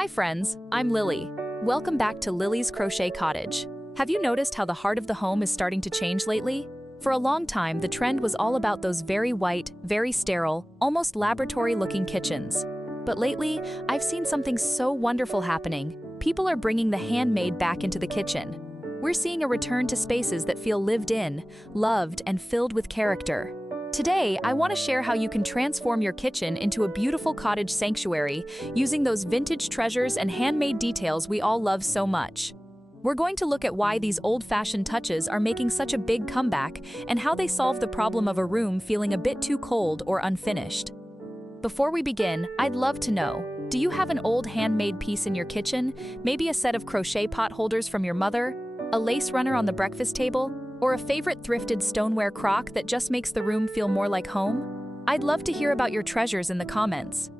Hi friends, I'm Lily. Welcome back to Lily's Crochet Cottage. Have you noticed how the heart of the home is starting to change lately? For a long time, the trend was all about those very white, very sterile, almost laboratory-looking kitchens. But lately, I've seen something so wonderful happening. People are bringing the handmade back into the kitchen. We're seeing a return to spaces that feel lived in, loved, and filled with character. Today, I want to share how you can transform your kitchen into a beautiful cottage sanctuary using those vintage treasures and handmade details we all love so much. We're going to look at why these old-fashioned touches are making such a big comeback and how they solve the problem of a room feeling a bit too cold or unfinished. Before we begin, I'd love to know, do you have an old handmade piece in your kitchen? Maybe a set of crochet pot holders from your mother, a lace runner on the breakfast table, or a favorite thrifted stoneware crock that just makes the room feel more like home? I'd love to hear about your treasures in the comments.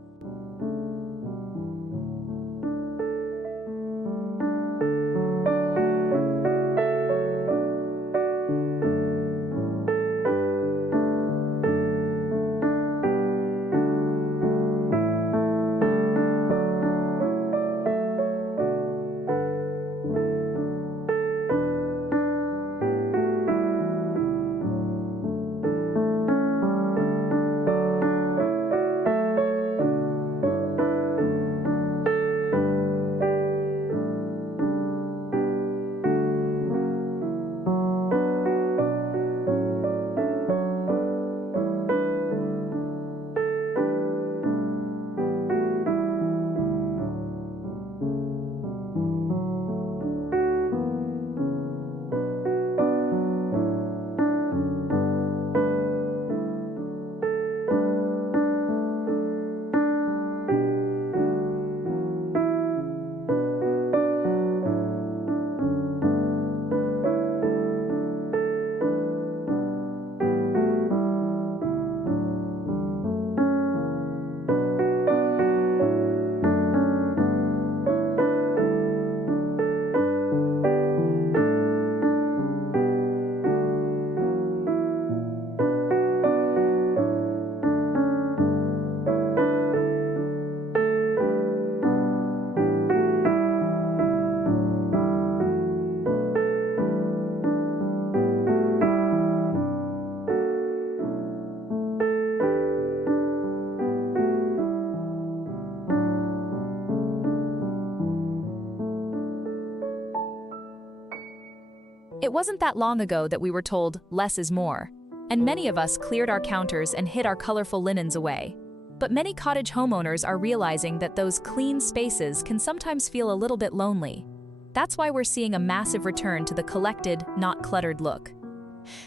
It wasn't that long ago that we were told, less is more. And many of us cleared our counters and hid our colorful linens away. But many cottage homeowners are realizing that those clean spaces can sometimes feel a little bit lonely. That's why we're seeing a massive return to the collected, not cluttered look.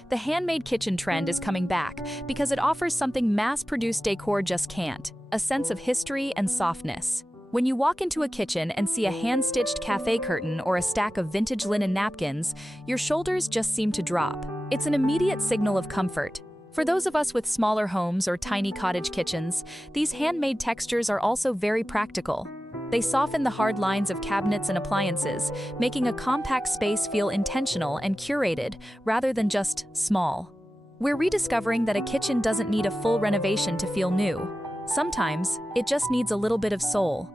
The handmade kitchen trend is coming back because it offers something mass-produced decor just can't, a sense of history and softness. When you walk into a kitchen and see a hand-stitched cafe curtain or a stack of vintage linen napkins, your shoulders just seem to drop. It's an immediate signal of comfort. For those of us with smaller homes or tiny cottage kitchens, these handmade textures are also very practical. They soften the hard lines of cabinets and appliances, making a compact space feel intentional and curated rather than just small. We're rediscovering that a kitchen doesn't need a full renovation to feel new. Sometimes, it just needs a little bit of soul.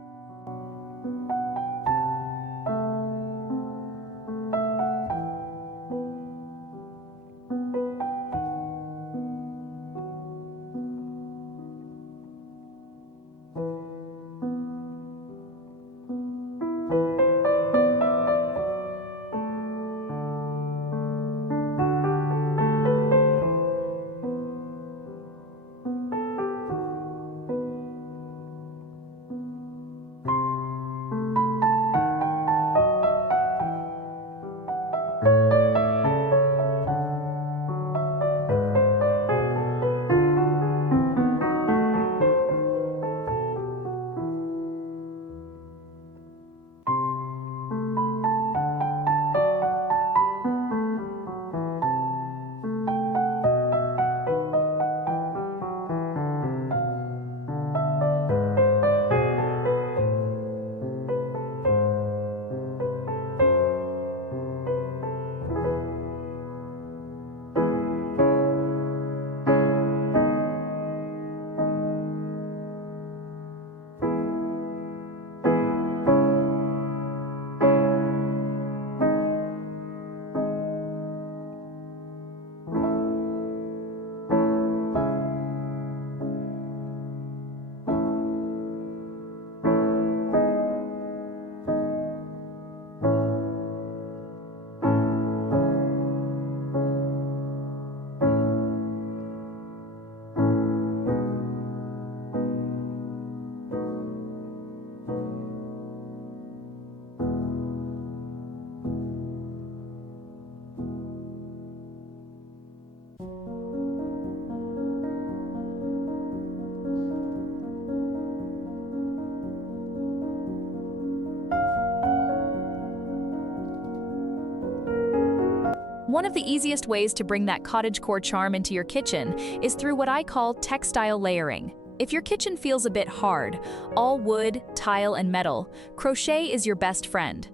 One of the easiest ways to bring that cottagecore charm into your kitchen is through what I call textile layering. If your kitchen feels a bit hard, all wood, tile, and metal, crochet is your best friend.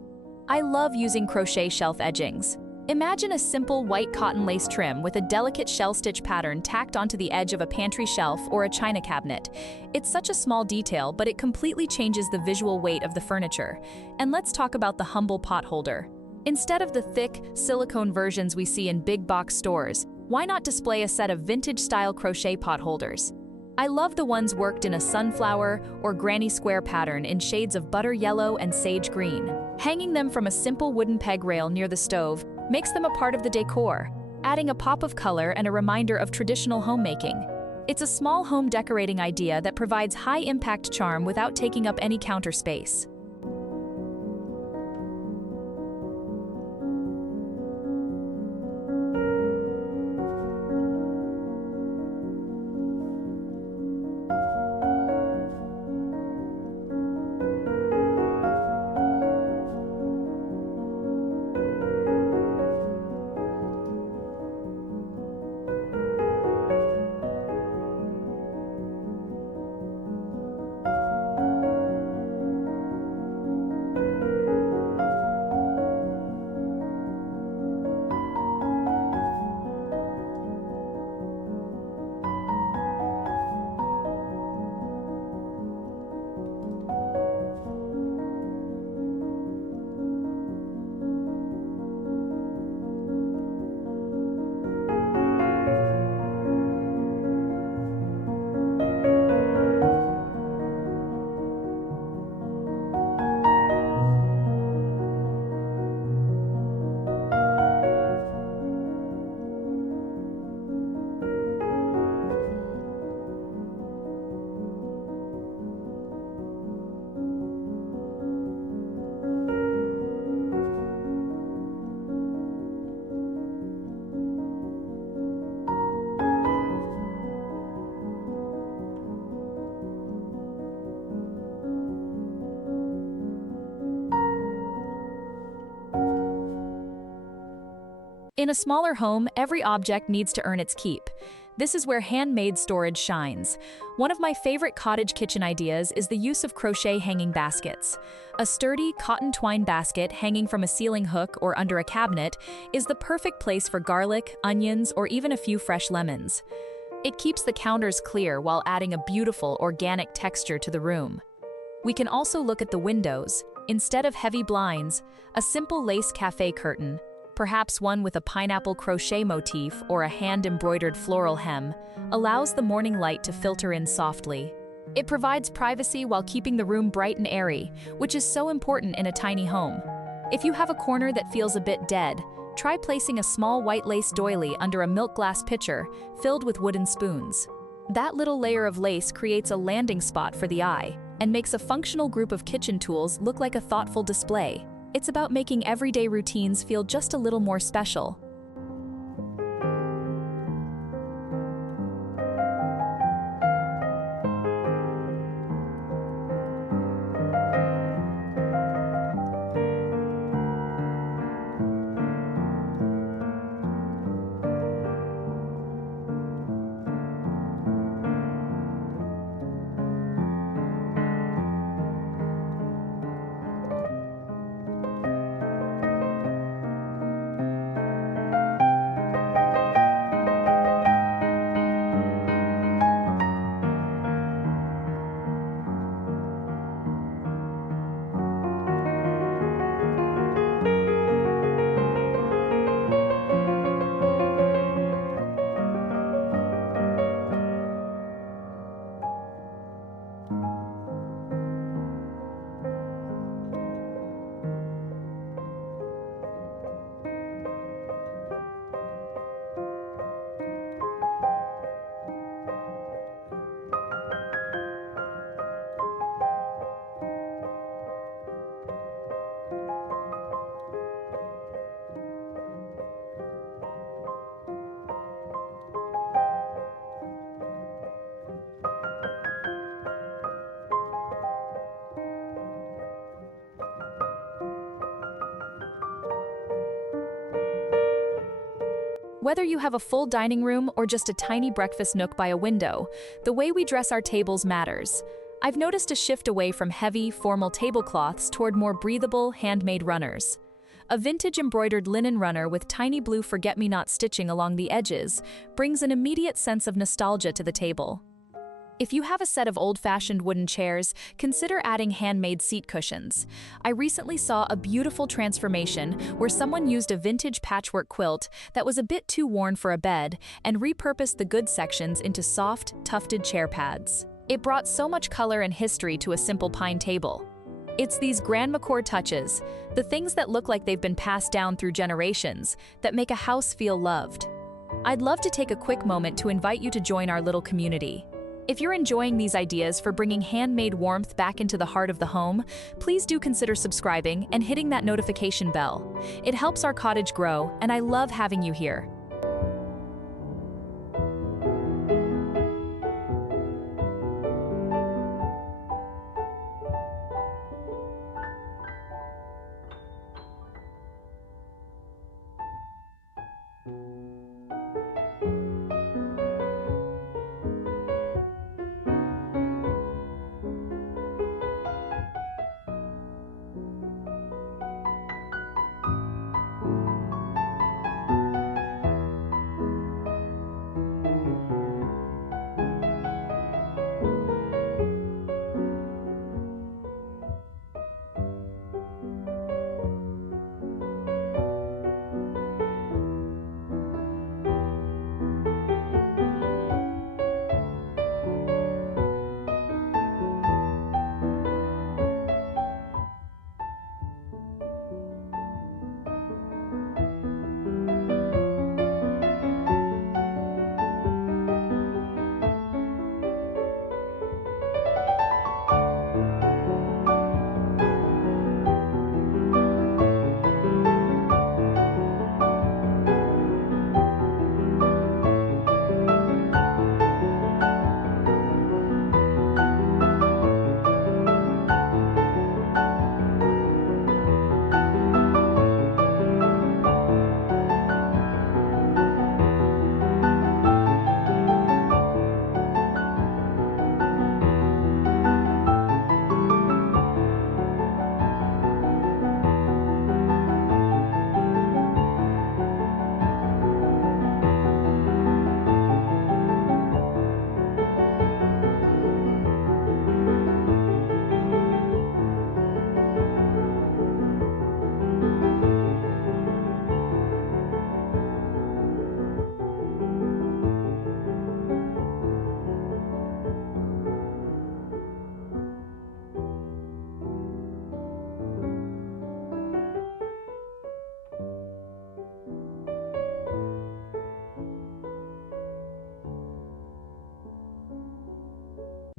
I love using crochet shelf edgings. Imagine a simple white cotton lace trim with a delicate shell stitch pattern tacked onto the edge of a pantry shelf or a china cabinet. It's such a small detail, but it completely changes the visual weight of the furniture. And let's talk about the humble pot holder. Instead of the thick, silicone versions we see in big box stores, why not display a set of vintage-style crochet pot holders? I love the ones worked in a sunflower or granny square pattern in shades of butter yellow and sage green. Hanging them from a simple wooden peg rail near the stove makes them a part of the decor, adding a pop of color and a reminder of traditional homemaking. It's a small home decorating idea that provides high-impact charm without taking up any counter space. In a smaller home, every object needs to earn its keep. This is where handmade storage shines. One of my favorite cottage kitchen ideas is the use of crochet hanging baskets. A sturdy cotton twine basket hanging from a ceiling hook or under a cabinet is the perfect place for garlic, onions, or even a few fresh lemons. It keeps the counters clear while adding a beautiful organic texture to the room. We can also look at the windows. Instead of heavy blinds, a simple lace cafe curtain, perhaps one with a pineapple crochet motif or a hand-embroidered floral hem, allows the morning light to filter in softly. It provides privacy while keeping the room bright and airy, which is so important in a tiny home. If you have a corner that feels a bit dead, try placing a small white lace doily under a milk glass pitcher filled with wooden spoons. That little layer of lace creates a landing spot for the eye and makes a functional group of kitchen tools look like a thoughtful display. It's about making everyday routines feel just a little more special. Whether you have a full dining room or just a tiny breakfast nook by a window, the way we dress our tables matters. I've noticed a shift away from heavy, formal tablecloths toward more breathable, handmade runners. A vintage embroidered linen runner with tiny blue forget-me-not stitching along the edges brings an immediate sense of nostalgia to the table. If you have a set of old-fashioned wooden chairs, consider adding handmade seat cushions. I recently saw a beautiful transformation where someone used a vintage patchwork quilt that was a bit too worn for a bed and repurposed the good sections into soft, tufted chair pads. It brought so much color and history to a simple pine table. It's these grandma-core touches, the things that look like they've been passed down through generations, that make a house feel loved. I'd love to take a quick moment to invite you to join our little community. If you're enjoying these ideas for bringing handmade warmth back into the heart of the home, please do consider subscribing and hitting that notification bell. It helps our cottage grow, and I love having you here.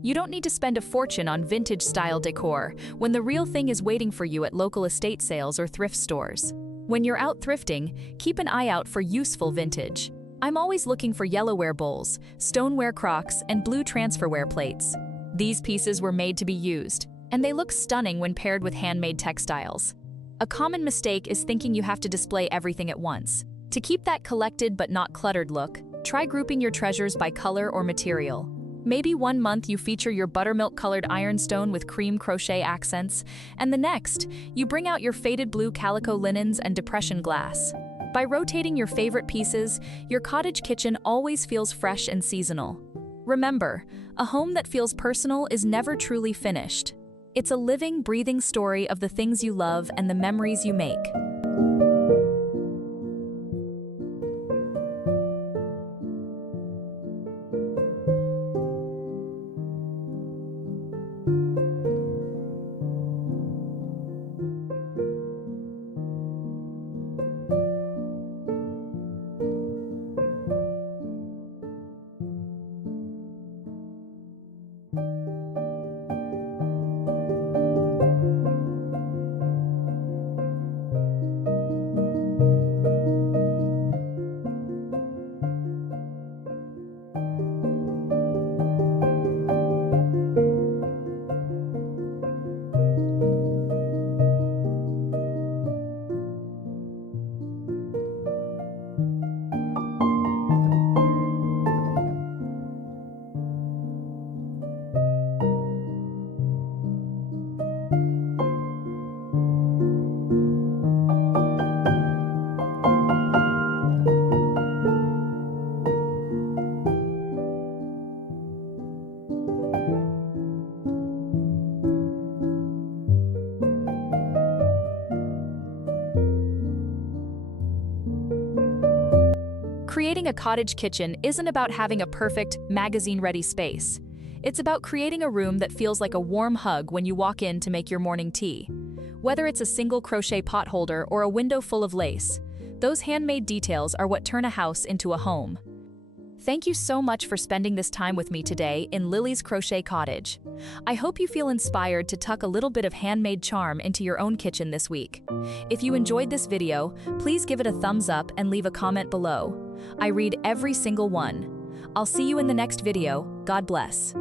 You don't need to spend a fortune on vintage-style decor when the real thing is waiting for you at local estate sales or thrift stores. When you're out thrifting, keep an eye out for useful vintage. I'm always looking for yellowware bowls, stoneware crocks, and blue transferware plates. These pieces were made to be used, and they look stunning when paired with handmade textiles. A common mistake is thinking you have to display everything at once. To keep that collected but not cluttered look, try grouping your treasures by color or material. Maybe one month you feature your buttermilk-colored ironstone with cream crochet accents, and the next, you bring out your faded blue calico linens and depression glass. By rotating your favorite pieces, your cottage kitchen always feels fresh and seasonal. Remember, a home that feels personal is never truly finished. It's a living, breathing story of the things you love and the memories you make. Creating a cottage kitchen isn't about having a perfect, magazine-ready space. It's about creating a room that feels like a warm hug when you walk in to make your morning tea. Whether it's a single crochet pot holder or a window full of lace, those handmade details are what turn a house into a home. Thank you so much for spending this time with me today in Lily's Crochet Cottage. I hope you feel inspired to tuck a little bit of handmade charm into your own kitchen this week. If you enjoyed this video, please give it a thumbs up and leave a comment below. I read every single one. I'll see you in the next video. God bless.